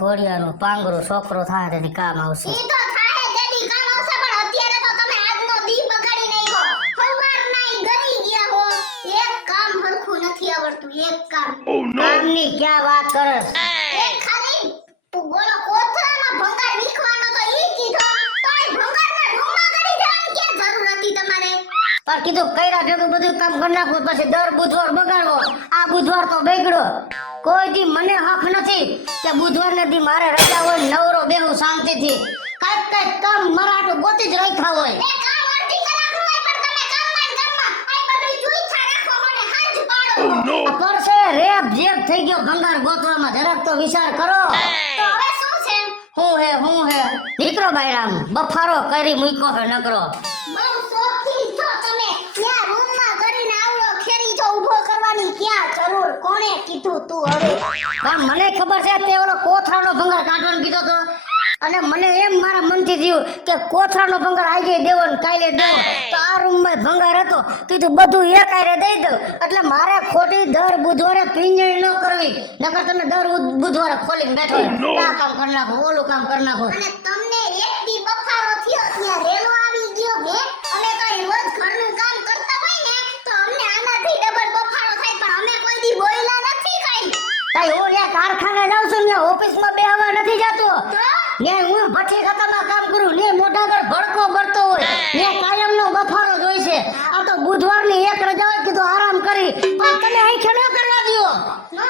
ઘોડિયાનું પાંગરું છોકરો થાય તેથી કામ આવશે. ઈ તો થાય જેથી કામ આવશે, પણ અત્યારે તો તમે આજનો દી બગાડી નાખ્યો. સવારના ગરી ગયા હો, એક કામ હરખું નથી આવડતું, એક કામ. કામની ક્યાં વાત કરસ? એ ખાલી તું બોલો કોથળામાં ભંગાર વીખવાનો તો ઈ કીધો, તોય ભંગારના રૂમમાં કરી દેવાની કે જરૂર હતી તમારે? પણ કીધું કઈરા ભેગું બધું કામ કરી નાખવું, પછી દર બુધવાર બગાડવો. આ બુધવાર તો બગડ્યો. કોઈ દી મને હક નથી કે બુધવારને દી મારે રજા હોય, નવરો બેહું શાંતિથી. કાંઈક કામ મરાઠું ગોતી જ રાખ્યા હોય. એ કામ અડધી કલાકનું હોય, પણ તમે કામમાં ને કામમાં આ બધું જુઈછા રાખો, મને હાંજ પાડો. આ પરસે રેપ જેપ થઈ ગયો ભંગાર ગોતવામાં, જરાક તો વિચાર કરો. તો હવે શું છે? હું હે નીકળો બાયરામ, બફારો કરી મૂક્યો હે નકરો. બહુ શોખીન છો તમે. ત્યાં રૂમમાં કરીને આવડો ખેરી જો ઊભો કરવાની ક્યાં જરૂર? કોણે કીધું તું હવે? પણ મને ખબર છે તે ઓલો કોથરાનો ભંગાર કાઢવાનો કીધો તો, અને મને એમ મારા મનથી થયું કે કોથરાનો ભંગાર આજે દેવો ને કાલે દેવો. તો આ રૂમમાં ભંગાર હતો, કીધું બધું એક આરે દઈ દઉં. એટલે મારે ખોટી દર બુધવારે પિંજણી ન કરવી, નકર તમે દર બુધવારે ખોલીને બેઠો આ કામ કરી નાખો, ઓલું કામ કરી નાખો. અને તમને એક દી બફારો થયો ત્યાં રેલો આવી ગયો હે. અમે કઈ રોજ ઘરનું કામ કરતા હોય ને તો અમને આનાથી ડબલ બફારો થાય, પણ અમે કોઈ દી બોયલા નથી કઈ. તાઈ હું ત્યાં કારખાને જાઉં છું ને ઓફિસમાં બેહવા નથી જાતો. ને હું ભઠ્ઠી ખાતામાં કામ કરું ને મોઢા પર ભડકો ભરતો હોય ને કાયમનો બફારો જ હોય છે. આ તો બુધવારની એક રજા હોય, કીધું આરામ કરી. પણ તમે આંખે ન કરવા દ્યો,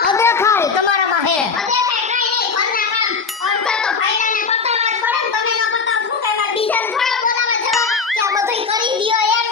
અદેખાય તમારામાં હે. અદે કઈ નહીં, ઘરના કામ અડધા તો ભાઈડાને પતાવવા જ પડે ને. તમે ન પતાવ શું કહેવા બીજાને થોડા બોલાવા જવા કે આ બધુંય કરી દ્યો એમ?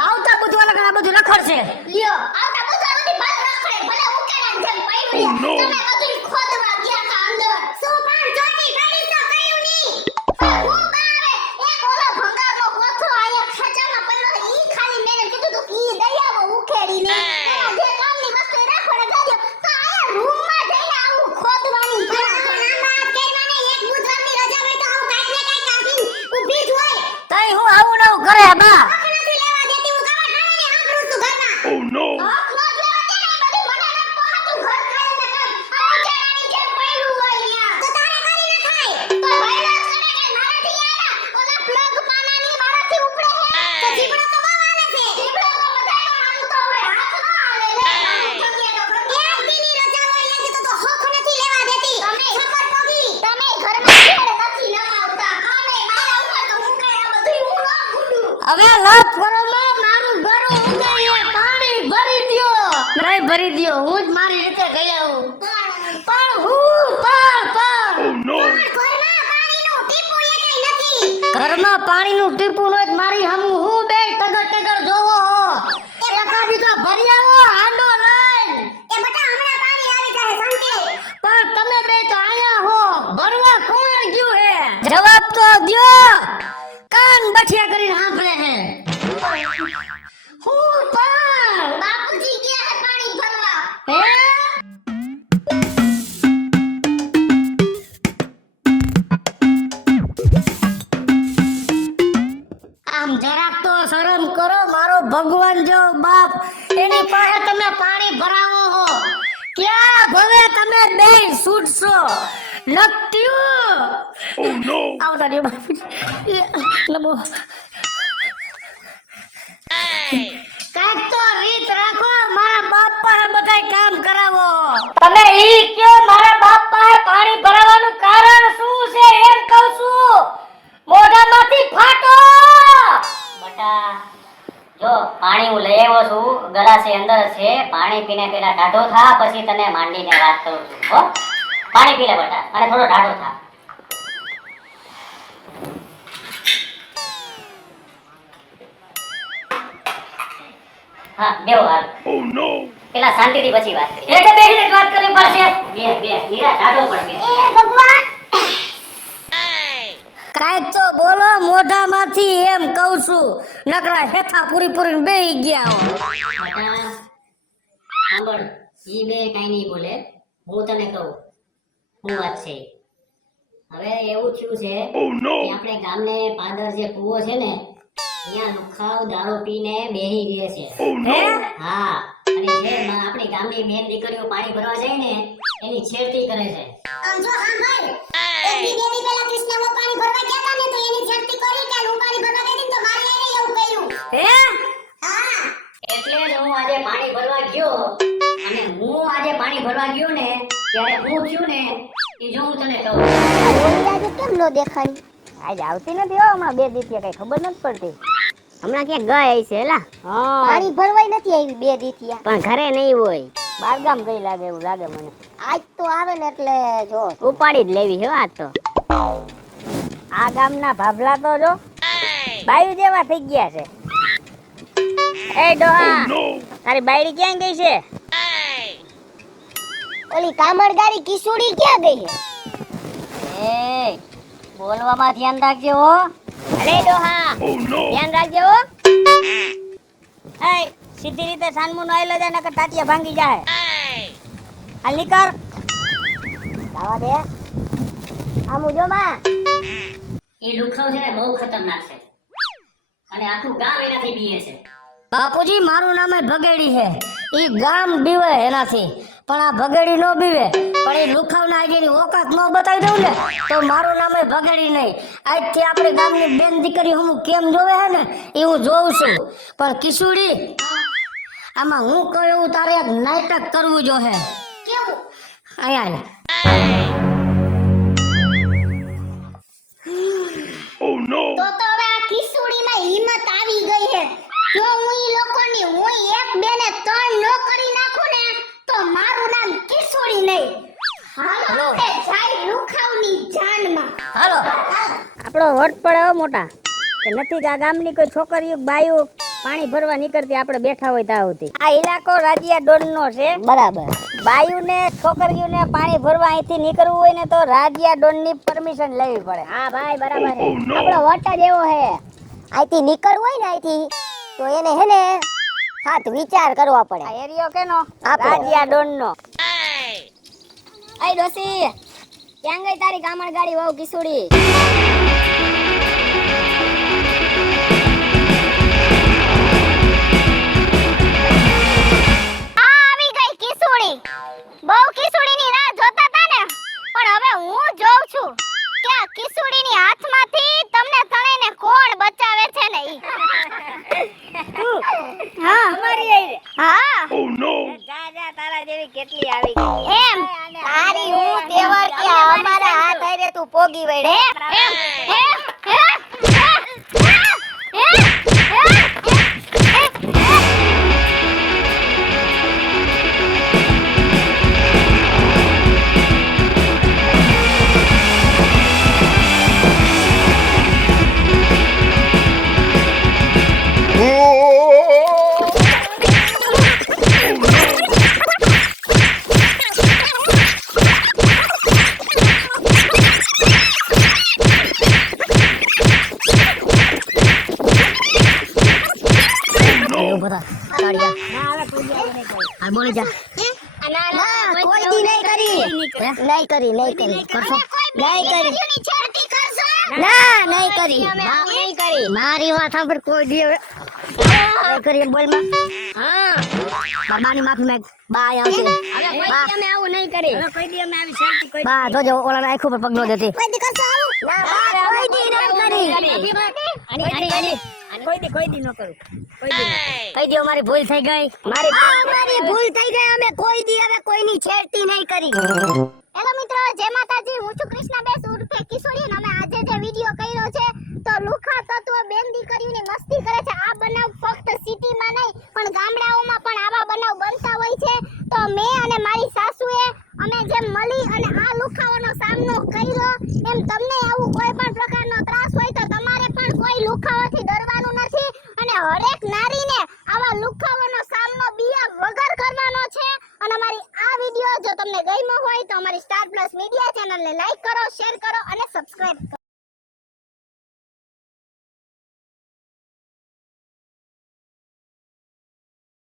આવતા બુધવારે આ બધું રખડશે. લ્યો આવતા બુધવાર સુધી ભલે રખડે, ભલે ઉકેલાને જેમ પડ્યું છે. તમે બધુંય ખોદવા ગયા તા અંદર. શું પણ ચોરી કરી તો કર્યું નહીં. પણ હું બારે એક ઓલો ભંગારનો કોથળો આયા ખેંચામાં પડ્યો છે. ઈ ખાલી મેને કીધું તું ઈ દઈ આવો ઉખેડીને. એમાં જે કામની વસ્તુ એ રાખવાને જાજો. તો આયા રૂમમાં જઈને આવું ખોદવાની છે. આમાં કરવાને એક બુધવારની રજા હોય તો આવું કાંઈક ને કાંઈક કાઢીને ઊભી જ હોય. તઈ હું આવું ને આવું કરે બા. હક નથી લેવા દેતી, હું તમારા નાનાને આંકડું છું ઘરમાં. હક નો જ લેવા દે ને, બધું મને ન પોહાતું ઘર ખાય ને કામ. આ ઉજાડાની જેમ પડ્યું હોય ન્યા. તો તારે કરી ન થાય. તો ભાઈડા જ કરે કે મારાથી આયા. ઓલા પ્લગ પાનાની મારાથી ઉપડે હે. તો જીબડો તો બહુ આવે છે. જીબડો તો બધાયનો માનતો હોય, હાથ ન હાલે ને. એક દીની રજા હોય એટલે તો હક નથી લેવા દેતી. તમે ખબર પડી, તમે ઘરમાં ઘેર નથી નમાવતા. આમે મારા ઉપર તો હું કાંઈ આ બધુંય હું ન ભૂલું. હવે લપ કરો માં, મારું ઘર ઉગાઈએ પાણી ભરી દ્યો. નહીં ભરી દ્યો, હું જ મારી રીતે ગઈ આવું. પણ હું ઘરમાં પાણીનું ટીપું નથી. મારી હમું હું બે ટગર ટગર જોવો હો. એકાદી તો ભરી આવો હાંડો લઈને. પણ તમે બે તો આયા હો, ભરવા કોણ ગયું હે? જવાબ તો દ્યો. કાન બઠિયા કરીને સાંભળે હે. હું પણ બાપુજી ગયા હે પાણી ભરવા. હે આમ જરાક તો શરમ કરો. મારો ભગવાન જો બાપ, એની પાસે તમે પાણી ભરાવો હો. ક્યાં ભવે તમે બે છૂટશો નત્યું. આવતા રહ્યો બાપુજી. નમો. કાંઈક તો રીત રાખો. મારા બાપ પાસે બધાય કામ કરાવો. તમે ઈ કયો મારા બાપ પાસે પાણી ભરાવાનું કારણ શું છે એમ કહું છું. મોઢામાંથી ફાટો. બટા જો પાણી હું લઈ આવ્યો છું, ગલાસે અંદર છે. પાણી પીને પેલા ઢાઢો થા, પછી તને માંડીને વાત કરું છું. હો, પાણી પી લે બટા, અને થોડો ઢાઢો થા. હા બેહો હાલ. પેલા શાંતિથી પછી વાત કરી. એટલે બેસીને જ વાત કરવી પડશે. બે નીરા ઢાઢો પણ બે. એ ભગવાન, કાંઈક તો બોલો મોઢામાંથી એમ કહું છું. નકરા હેઠા પૂરી પૂરીને બેહી ગયા હો. બટા સાંભળ, ઈ બે કાંઈ નહીં બોલે. હું તને કહું શું વાત છે. હવે એવું થયું છે કે આપણે ગામને પાદર જે કૂવો છે ને, અહીંયા લુખાવ દારૂ પીને બેહી રહે છે. હે? હા, અને જે આપણી ગામની બેન દીકરીઓ પાણી ભરવા જાય ને એની છેડતી કરે છે. જો હા ભાઈ એક દી બે દી પહેલા કૃષ્ણમાં પાણી ભરવા ગયા હતા ને તો એની ઝડપી કરી કે હું પાણી ભરવા ગઈ હતી તો મારી આઈને એવું કર્યું. હે હા એટલે જ હું આજે પાણી ભરવા ગયો અને હું આજે પાણી ભરવા ગયો ને ત્યારે હું થયું ને એ જો હું તને કહું. આજે કેમ નો દેખાણી? આજ આવતી નથી હો હમણાં 2 દિવસથી કઈ ખબર નથી પડતી. હમણાં ક્યાં ગઈ છે એલા? હા પાણી ભરવાય નથી આવી 2 દી થયા. પણ ઘરે નહીં હોય, બારગામ ગઈ લાગે એવું લાગે મને. આજ તો આવે ને એટલે જો ઉપાડી જ લેવી હો આજ તો. આ ગામના ભાભલા તો જો બાયુ જેવા થઈ ગયા છે. એ ડોહા તારી બાયડી ક્યાં ગઈ છે? ઓલી કામળગારી કિશોરી ક્યાં ગઈ છે? એ બોલવામાં ધ્યાન રાખજો હો. અરે ડોહા ધ્યાન રાખજો હો. એ સીધી રીતે સાનમુનો આયલો જાય નકર ટાટિયા ભાંગી જાય. હાલ નીકળ. આવા દે આમુ જો માં એ લુખો છે ને બહુ ખતરનાક છે અને આખું ગામ એનાથી બીએ છે. બાપુજી મારું નામ જ ભગેડી છે. ઈ ગામ બીવે એનાથી, પણ આ ભગેડી નો બીવે. પણ એ લુખાવના આગેની ઓકાત નો બતાવી દઉં ને તો મારું નામ જ ભગેડી નહીં. આજથી આપણે ગામની બેન દીકરી હું કેમ જોવે હે ને એ હું જોઉં છું. પણ કિશોરી આમાં હું કહું એવું તારે એક નાટક કરવું જોહે. કેવું? અહીંયા તો હવે આ કિશોરીમાં હિંમત આવી ગઈ છે. જો હું ઈ લોકોની હું એક બે ને ત્રણ નો કરી નાખું ને તો મારું નામ કિશોરી નહીં. હાલો આપણે જાય લુખાવની જાનમાં. હાલો આપણો વટ પડે હો મોટા કે નથી કે આ ગામની કોઈ છોકરીઓ બાયું પાણી ભરવા નીકળતી આપણે બેઠા હોય ત્યાં સુધી. આ ઇલાકો રાજ્યા ડોનનો છે બરાબર. બાયુને છોકરીઓને પાણી ભરવા અહીંથી નીકળવું હોય ને તો રાજ્યા ડોનની પરમિશન લેવી પડે. હા ભાઈ બરાબર છે. આપણો વટ જ એવો હે. અહીંથી નીકળવું હોય ને અહીંથી તો એને હે ને હાથ વિચાર કરવા પડે. આ એરિયો કેનો? આપણો. રાજ્યા ડોનનો. અય ડોસી ક્યાં ગઈ તારી ગામણ ગાડી વહુ કિશોરી? આવી ગઈ કિશોરી. બહુ કિશોરીની રાહ જોતા હતા ને પણ હવે હું જોઉં છું કે આ કિશોરીની હાથમાંથી તમને ત્રણેયને કોણ બચાવે છે ને ઈ. હા અમારી આઈ રે. હા જા જા તારા જેવી કેટલી આવી ગઈ. એમ તારી હું તહેવાર કે અમારા હાથ આરે તું પોગી વળે એવું બધા કાઢ્યા. ના હવે કોઈ દી આવું નહીં કરે. હા બોલી જા. કોઈ દી નહીં કરી નહીં કરી નહીં કરી કરશો? નહીં કરી ના નહીં કરી. નહીં કરી. મારી વાત સાંભળ કોઈ દી હવે નહીં કરી એમ બોલ માં. હા બાની માફી માંગ. બા આવશે. બા અમે આવું નહીં કરી. હવે કોઈ દી અમે આવી શાંતિ કોઈ. બા જોજો ઓલા આખો પર પગલો દેતી. કોઈ દી કરશો આવું ના કોઈ દી નહીં કરી કોઈ દી ન કરું. કોઈ દી કઈ દી અમારી ભૂલ થઈ ગઈ. અમારી ભૂલ થઈ ગઈ. અમે કોઈ દી હવે કોઈની છેડતી નહીં કરી. હેલો મિત્રો, જય માતાજી. હું છું કૃષ્ણાબેન ઉર્ફે કિશોરી અને અમે આજે જે વિડિયો કર્યો છે તો લુખા તત્વ બેન દીકરીઓની મસ્તી કરે છે. આ બનાવ ફક્ત સિટીમાં નહીં પણ ગામડાઓમાં પણ આવા બનાવ બનતા હોય છે. તો મેં અને મારી સાસુએ અમે જેમ મળી અને આ લુખાવાનો સામનો કર્યો એમ તમને આવું કોઈ પણ પ્રકારનો ત્રાસ હોય તો તમારે પણ કોઈ લુખાવાથી ડરવાનું નથી અને હરેક નારીને આવા લુખાવાનો સામનો બીયા વગર કરવાનો છે. અને અમારી આ વિડિયો જો તમને ગમ્યો હોય તો અમારી સ્ટાર પ્લસ મીડિયા ચેનલને લાઈક કરો, શેર કરો અને સબસ્ક્રાઇબ કરો.